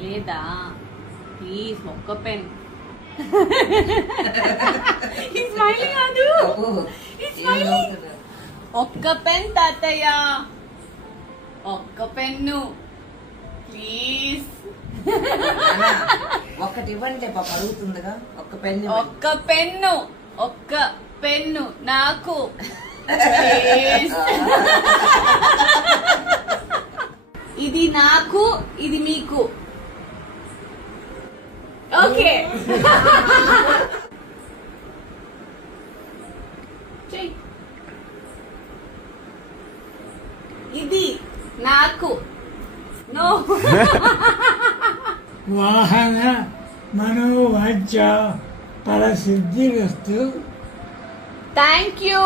లేదా ప్లీజ్ ఒక్క పెన్. కాదు, ఒక్క పెన్ తాతయ్య, ఒక్క పెన్ను ప్లీజ్. ఒక్కటి ఇవ్వండి పాప, అడుగుతుందిగా. ఒక్క పెన్ను, ఒక్క పెన్ను, ఒక్క పెన్ను నాకు ప్లీజ్. ఇది నాకు, ఇది మీకు. ఓకే. ఇది నాకు. నో. వాహన మనోవాచ్య పరసిద్ధిరస్తు. Thank you.